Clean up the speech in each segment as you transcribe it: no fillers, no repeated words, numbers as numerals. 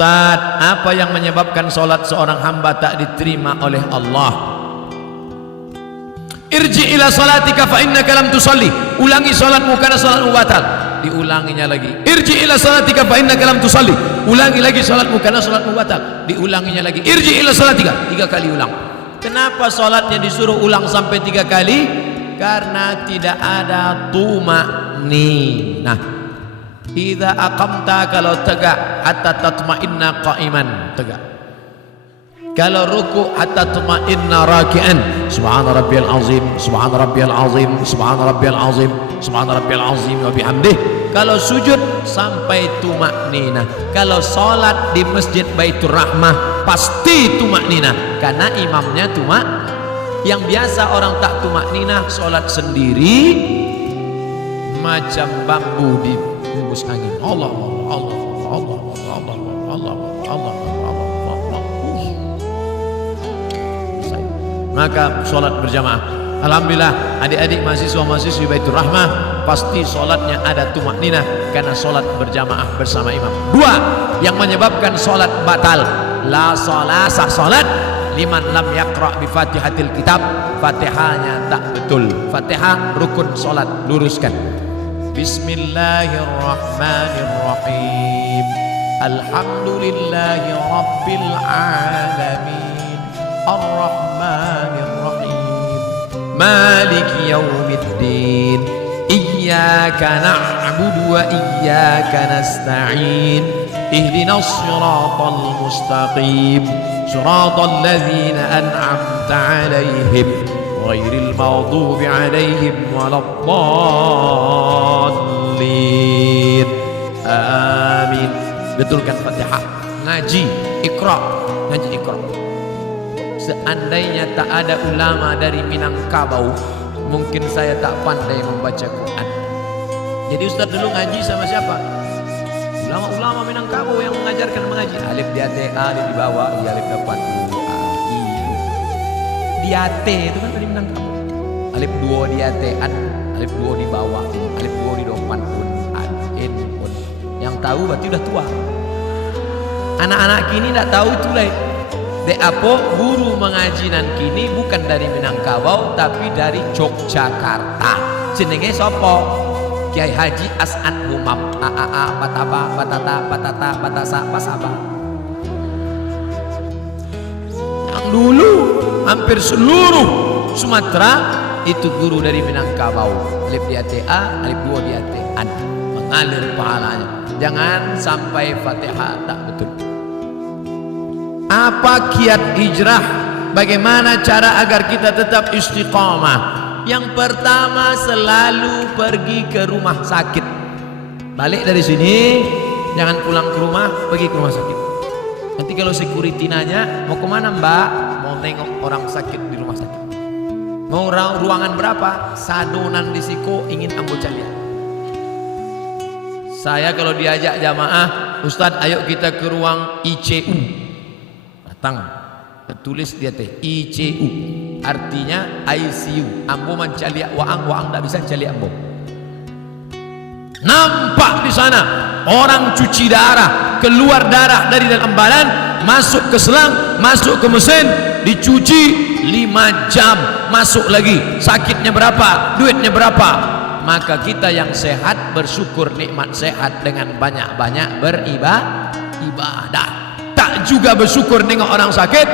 Ustadz, apa yang menyebabkan solat seorang hamba tak diterima oleh Allah? Irji ila salatika fa innaka lam tusalli. Ulangi salatmu karena salatmu batal. Diulanginya lagi. Irji ila salatika fa innaka lam tusalli. Ulangi lagi salatmu karena salatmu batal. Diulanginya lagi. Irji ila salatika. 3 kali ulang. Kenapa salatnya disuruh ulang sampai 3 kali? Karena tidak ada tumakninah. Idza aqamta, kalau tegak, hatta tatma'inna qa'iman, tegak. Kalau ruku, hatta tatma'inna raki'an. Subhana rabbiyal azim, subhana rabbiyal azim, subhana rabbiyal azim, subhana rabbiyal azim wa bihamdih. Kalau sujud sampai tumakninah. Kalau salat di Masjid Baitur Rahmah pasti tumakninah, karena imamnya tumak. Yang biasa orang tak tumakninah salat sendiri macam bambu di hembus angin. Allah Allah Allah Allah Allah Allah Allah. Maka sholat berjamaah. Alhamdulillah adik-adik mahasiswa-mahasiswi Baitur Rahmah pasti sholatnya ada tumakninah karena sholat berjamaah bersama imam. 2 yang menyebabkan sholat batal. La sholasa, sholat liman lam yaqra bi fatihatil kitab. Fatihahnya tak betul. Fatihah rukun sholat, luruskan. Bismillahirrahmanirrahim. Alhamdulillahi rabbil alamin. Ar-Rahmanirrahim. Maliki yaumiddin. Iyyaka na'budu wa iyyaka nasta'in. Ihdinas siratal mustaqim. Siratal ladzina an'amta 'alaihim ghairil maghdubi 'alaihim waladdallin. Amin. Betulkan Fatihah. Ngaji Iqra, ngaji Iqra. Seandainya tak ada ulama dari Minangkabau, mungkin saya tak pandai membaca Quran. Jadi Ustaz dulu ngaji sama siapa? Ulama-ulama Minangkabau yang mengajarkan mengaji. Alif di atas, A di bawah, I alif depan, U, A, I. Di atas itu kan dari Minangkabau. Alif 2 di atas, An. Alif 2 di bawah, alif 2 di depan, Un, An, In, Un. Yang tahu berarti udah tua. Anak-anak kini tak tahu itu lah. Apa guru mengajinan kini bukan dari Minangkabau tapi dari Yogyakarta. Jenenge sopo? Kiai Haji As'ad Umam. Pataba patata patata patasa pasaba. Yang dulu hampir seluruh Sumatera itu guru dari Minangkabau. Alif di atas A, alif 2 di atas An. Mengalir pahalanya. Jangan sampai Fatihah tak betul. Apa kiat hijrah? Bagaimana cara agar kita tetap istiqamah? Yang pertama, selalu pergi ke rumah sakit. Balik dari sini, jangan pulang ke rumah, pergi ke rumah sakit. Nanti kalau security nanya, mau kemana mbak? Mau nengok orang sakit di rumah sakit. Mau ruangan berapa? Sadonan di Siko, ingin ambo calia. Saya kalau diajak jamaah, Ustadz ayo kita ke ruang ICU. Datang, tertulis di atas ICU, artinya ICU. Ambo mencaliak waang tak bisa caliak ambo. Nampak di sana orang cuci darah, keluar darah dari dalam badan, masuk ke selang, masuk ke mesin, dicuci 5 jam, masuk lagi. Sakitnya berapa? Duitnya berapa? Maka kita yang sehat bersyukur nikmat sehat dengan banyak-banyak beribadah. Tak juga bersyukur nengok orang sakit,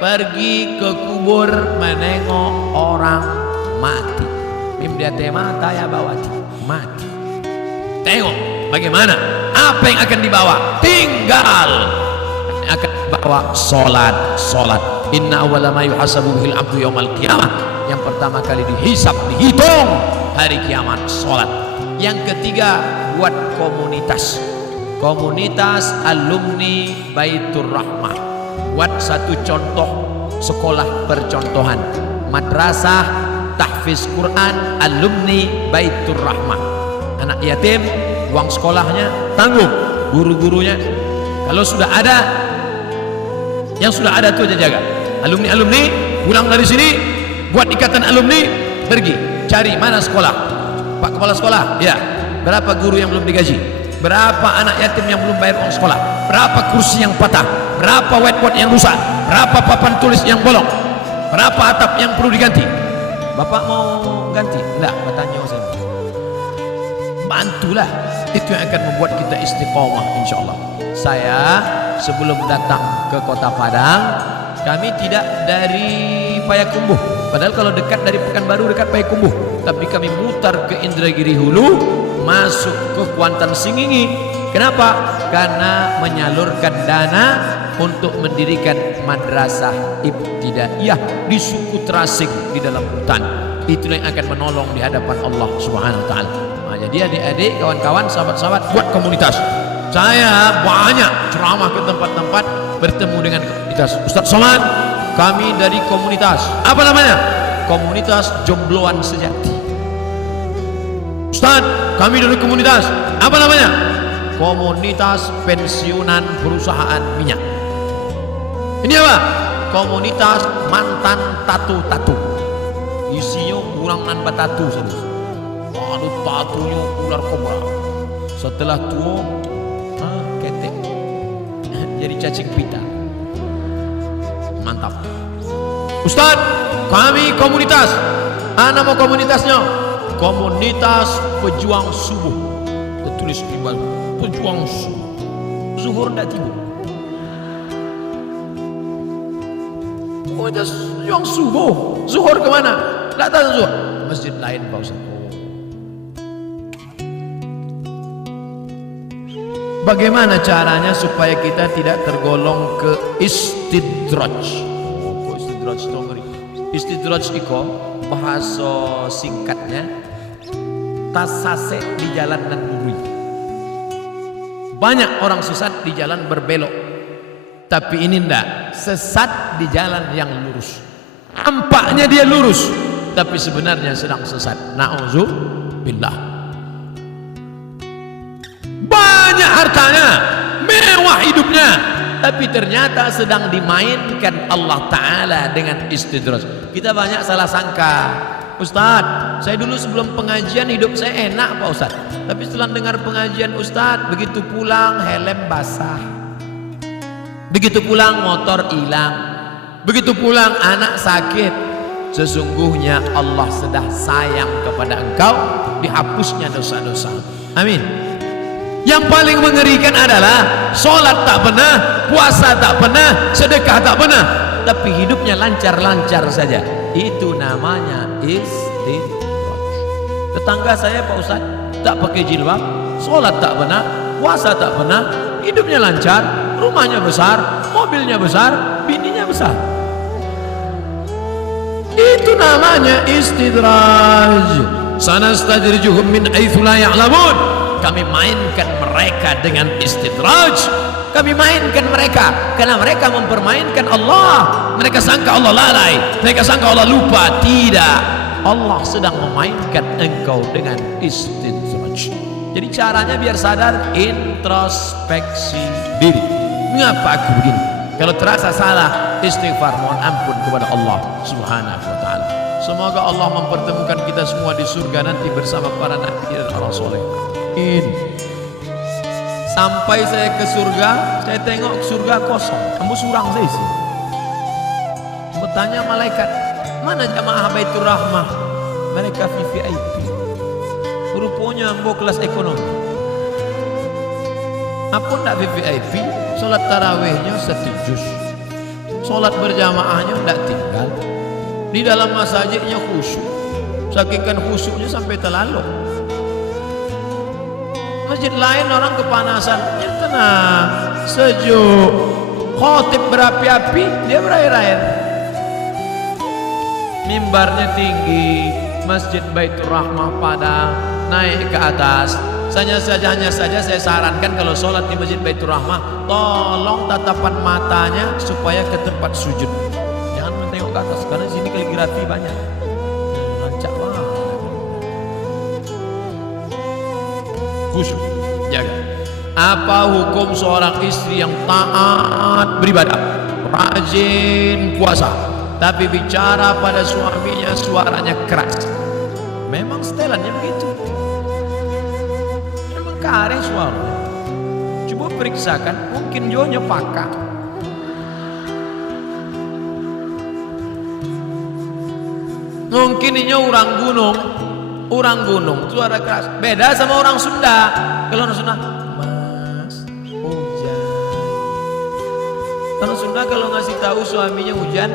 pergi ke kubur menengok orang mati. Mim dia mata ya bawati mati. Tengok bagaimana, apa yang akan dibawa? Tinggal akan bawa solat. Inna awwala ma yuhasabu bihil abdu yaumal qiyamah. Yang pertama kali dihisab, dihitung hari kiamat, solat. Yang ketiga, buat komunitas alumni Baitur Rahmah. Buat satu contoh sekolah percontohan, madrasah tahfiz Quran alumni Baitur Rahmah. Anak yatim, uang sekolahnya tanggung, guru-gurunya. Kalau sudah ada, yang sudah ada itu aja jaga. Alumni pulang dari sini, buat ikatan alumni, pergi cari mana sekolah. Pak kepala sekolah, ya berapa guru yang belum digaji? berapa anak yatim yang belum bayar uang sekolah, berapa kursi yang patah, berapa whiteboard yang rusak, berapa papan tulis yang bolong, berapa atap yang perlu diganti. Bapak mau ganti? Enggak, bertanya saya. Bantulah, itu yang akan membuat kita istiqomah insyaallah. Saya sebelum datang ke Kota Padang, kami tidak dari Payakumbuh, padahal kalau dekat dari Pekanbaru dekat Payakumbuh, tapi kami mutar ke Indragiri Hulu, masuk ke Kuantan Singingi. Kenapa? Karena menyalurkan dana untuk mendirikan madrasah ibtidaiyah di suku Trasik di dalam hutan. Itulah yang akan menolong di hadapan Allah Subhanahu wa taala. Nah, jadi adik-adik, kawan-kawan, sahabat-sahabat, buat komunitas. Saya banyak ceramah ke tempat-tempat, bertemu dengan komunitas. Ustaz Somad, kami dari komunitas apa namanya? Komunitas Jombloan Sejati. Ustaz, kami dari komunitas apa namanya? Komunitas Pensiunan Perusahaan Minyak. Ini apa? Komunitas Mantan Tatu-Tatu. Isinya kurang nambah tatu saja. Aduh, tatunya ular kobra. Setelah tua, ketek jadi cacing pita. Mantap. Ustaz, kami komunitas. Nama komunitasnya Komunitas Pejuang Subuh. Tertulis di bawah, Pejuang Subuh. Zuhur dah tiba. Komunitas Pejuang Subuh. Zuhur kemana? Tak tahu Zuhur. Masjid lain Pak Ustaz. Bagaimana caranya supaya kita tidak tergolong ke istidraj? Kok istidraj itu ngeri? Istidraj itu bahasa singkatnya tasase di jalan nan lurus. Banyak orang sesat di jalan berbelok, tapi ini ndak, sesat di jalan yang lurus. Nampaknya dia lurus, tapi sebenarnya sedang sesat. Na'udzubillah. Banyak hartanya, mewah hidupnya, tapi ternyata sedang dimainkan Allah Ta'ala dengan istidraj. Kita banyak salah sangka. Ustadz, saya dulu sebelum pengajian hidup saya enak Pak Ustadz, tapi setelah dengar pengajian Ustadz, begitu pulang helm basah, begitu pulang motor hilang, begitu pulang anak sakit. Sesungguhnya Allah sudah sayang kepada engkau, dihapusnya dosa-dosa. Amin. Yang paling mengerikan adalah sholat tak pernah, puasa tak pernah, sedekah tak pernah, tapi hidupnya lancar-lancar saja. Itu namanya istidraj. Tetangga saya Pak Ustaz tak pakai jilbab, sholat tak pernah, puasa tak pernah, hidupnya lancar, rumahnya besar, mobilnya besar, bininya besar. Itu namanya istidraj. Sanastadrijuhum min haitsu la ya'lamun. Kami mainkan mereka dengan istidraj. Kami mainkan mereka karena mereka mempermainkan Allah. Mereka sangka Allah lalai, mereka sangka Allah lupa. Tidak, Allah sedang memainkan engkau dengan istidraj. Jadi caranya biar sadar, introspeksi diri. Mengapa aku begini? Kalau terasa salah, istighfar, mohon ampun kepada Allah Subhanahu wa taala. Semoga Allah mempertemukan kita semua di surga nanti bersama para nabi dan orang soleh. Sampai saya ke surga, saya tengok surga kosong, ambu surang saya isi. Bertanya malaikat, mana jamaah Baitur Rahmah? Mereka VVIP. Rupanya ambu kelas ekonomi. Apa ndak VVIP? Sholat tarawihnya 1 juz, sholat berjamaahnya ndak tinggal, di dalam masjidnya khusyuk, sakingkan khusyuknya sampai terlalu. Masjid lain orang kepanasan, ya tenang, sejuk, khotib berapi-api, dia berair-air. Mimbarnya tinggi, Masjid Baitur Rahmah Padang, naik ke atas. Hanya saja saya sarankan kalau sholat di Masjid Baitur Rahmah, tolong tatapan matanya supaya ke tempat sujud. Jangan menengok ke atas, karena di sini kaligrafi banyak. Lancak banget. Khusyuk, jaga. Apa hukum seorang istri yang taat beribadah, rajin puasa, tapi bicara pada suaminya suaranya keras? Memang setelannya begitu. Memang kare suaranya. Coba periksakan, mungkin jonya pakak. Mungkin ini orang gunung, suara keras. Beda sama orang Sunda. Kalau orang Sunda, Mas, hujan. Orang Sunda kalau ngasih tahu suaminya hujan,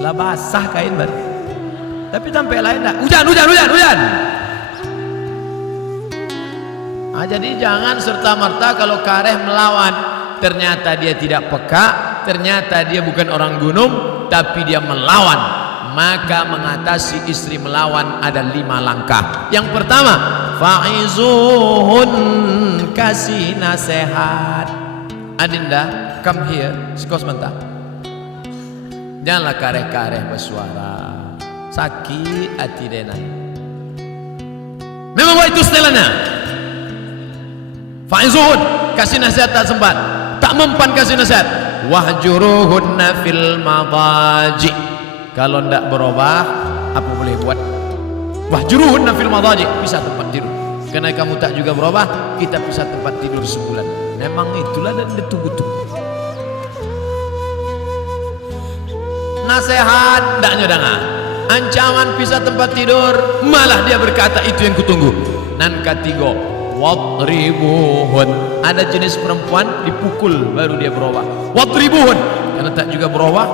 lah basah kain baru. Tapi sampai lain dah, hujan. Nah, jadi jangan serta-merta kalau kareh melawan, ternyata dia tidak peka, ternyata dia bukan orang gunung, tapi dia melawan. Maka mengatasi istri melawan ada 5 langkah. Yang pertama, fa'izuhun, kasih nasihat. Adinda, come here, sekos mentah. Janganlah kareh-kareh bersuara, sakit hati dena. Memang itu setelahnya. Fa'izuhun, kasih nasihat tak sempat, tak mempan kasih nasihat. Wahjuruhunna fil madaji. Kalau tidak berubah, apa boleh buat? Wahjuruhunna fil madaji, pisah tempat tidur. Karena kamu tak juga berubah, kita pisah tempat tidur sebulan. Memang itulah dan ditunggu-tunggu. Nasihat tidak nyodanga, ancaman pisah tempat tidur, malah dia berkata itu yang kutunggu. Nan katigo, wadribuhun, ada jenis perempuan dipukul baru dia berubah. Wadribuhun, karena tak juga berubah,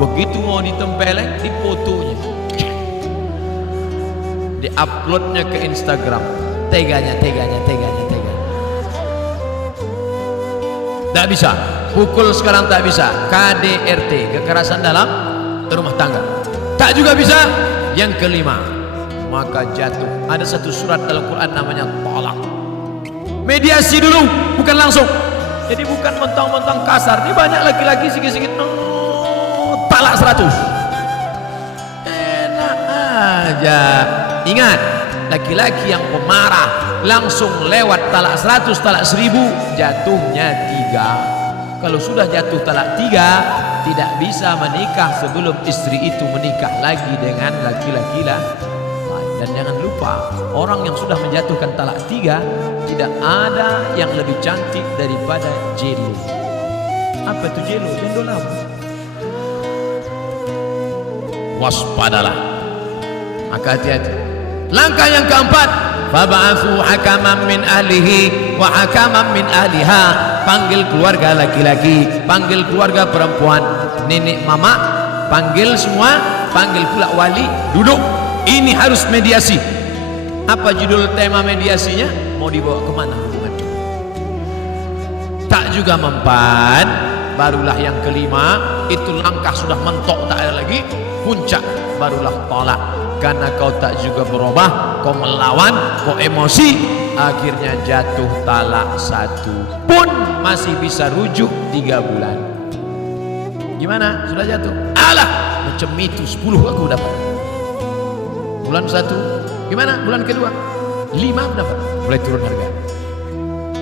begitu mau ditempeleng, difotonya, diuploadnya ke Instagram. Teganya. Tak bisa, pukul sekarang tak bisa. KDRT, kekerasan dalam rumah tangga, tak juga bisa. Yang kelima, maka jatuh. Ada satu surat dalam Quran namanya talak. Mediasi dulu, bukan langsung. Jadi bukan mentang-mentang kasar. Ini banyak laki-laki sikit-sikit talak 100. Enak aja. Ingat, laki-laki yang pemarah langsung lewat talak 100, talak 1000, jatuhnya 3. Kalau sudah jatuh talak 3, tidak bisa menikah sebelum istri itu menikah lagi dengan laki-laki lain. Dan jangan lupa, orang yang sudah menjatuhkan talak 3, tidak ada yang lebih cantik daripada jelo. Apa itu jelo? Jendol lampu. Waspadalah, maka hati-hati. Langkah yang keempat, fab'atsu hakaman min ahlihi wa hakaman min ahliha. Panggil keluarga laki-laki, panggil keluarga perempuan, nenek mama, panggil semua, panggil pula wali, duduk. Ini harus mediasi. Apa judul tema mediasinya? Mau dibawa kemana hubungan? Tak juga mempan. Barulah yang kelima, itu langkah sudah mentok, tak ada lagi. Puncak, barulah tolak. Karena kau tak juga berubah, kau melawan, kau emosi, akhirnya jatuh talak 1 pun masih bisa rujuk 3 bulan. Gimana? Sudah jatuh? Alah, macam itu 10 aku dapat. Bulan 1, gimana? Bulan kedua 5 dapat, mulai turun harga.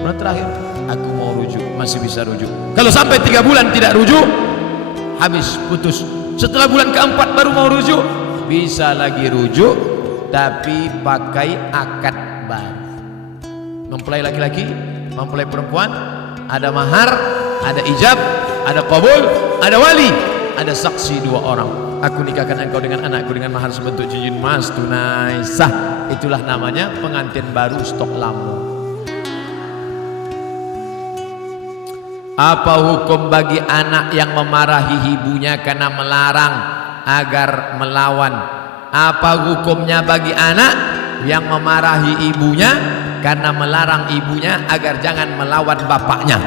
Bulan terakhir aku mau rujuk, masih bisa rujuk. Kalau sampai 3 bulan tidak rujuk, habis, putus. Setelah bulan keempat baru mau rujuk, bisa lagi rujuk, tapi pakai akad baru. Mempelai laki-laki, mempelai perempuan, ada mahar, ada ijab, ada qabul, ada wali, ada saksi 2 orang. Aku nikahkan engkau dengan anakku dengan mahar sebentuk cincin emas tunai sah. Itulah namanya pengantin baru stok lama. Apa hukum bagi anak yang memarahi ibunya karena melarang agar melawan? Apa hukumnya bagi anak yang memarahi ibunya karena melarang ibunya agar jangan melawan bapaknya?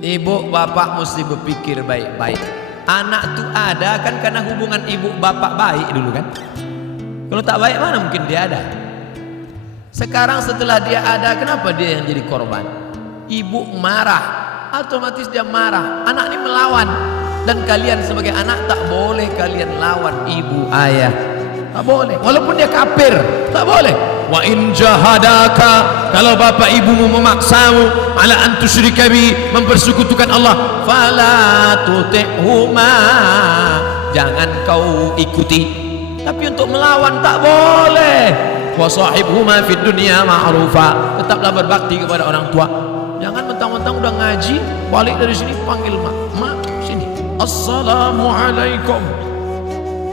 Ibu bapak mesti berpikir baik-baik. Anak tuh ada kan karena hubungan ibu bapak baik dulu kan. Kalau tak baik mana mungkin dia ada. Sekarang setelah dia ada, kenapa dia yang jadi korban? Ibu marah, otomatis dia marah. Anak ini melawan. Dan kalian sebagai anak tak boleh kalian lawan ibu ayah. Tak boleh, walaupun dia kafir, tak boleh. Wa in jahadaka, kalau bapak ibumu memaksamu ala an tusyrika bi, mempersekutukan Allah, fala tuti'huma, jangan kau ikuti. Tapi untuk melawan tak boleh. Wa sahibhuma fid dunya ma'rufa. Tetaplah berbakti kepada orang tua. Jangan mentang-mentang udah ngaji, balik dari sini panggil mak. Mak, sini. Assalamualaikum.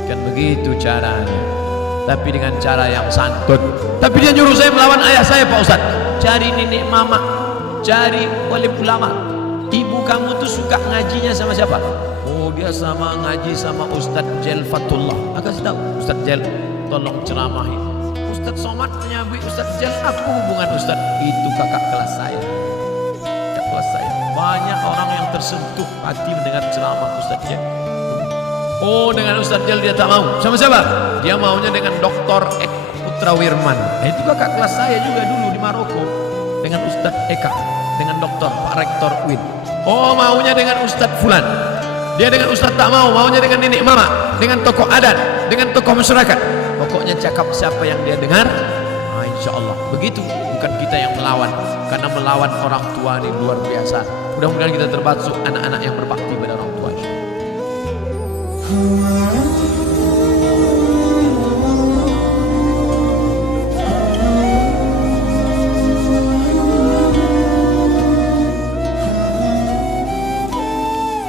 Kan begitu caranya. Tapi dengan cara yang santun. Tapi dia nyuruh saya melawan ayah saya, Pak Ustaz. Cari nenek mama, cari wali ulama. Ibu kamu tuh suka ngajinya sama siapa? Oh, dia sama ngaji sama Ustadz Jel Fatullah. Kasih tahu, Ustadz Jel, tolong ceramahi. Ustadz Somad menyabui Ustadz Jel, apa hubungan Ustadz? Itu kakak kelas saya. Kakak kelas saya. Banyak orang yang tersentuh hati mendengar ceramah Ustadz Jel. Oh, dengan Ustadz Jel dia tak mau. Sama siapa? Dia maunya dengan Dr. Putra Wirman. Itu kakak kelas saya juga dulu di Maroko. Dengan Ustadz Eka, dengan Doktor Pak Rektor Win. Oh, maunya dengan Ustadz Fulan. Dia dengan Ustadz tak mau, maunya dengan nenek mama, dengan tokoh adat, dengan tokoh masyarakat. Pokoknya cakap siapa yang dia dengar, insya Allah. Begitu, bukan kita yang melawan. Karena melawan orang tua ini luar biasa. Mudah-mudahan kita termasuk anak-anak yang berbakti pada orang tua.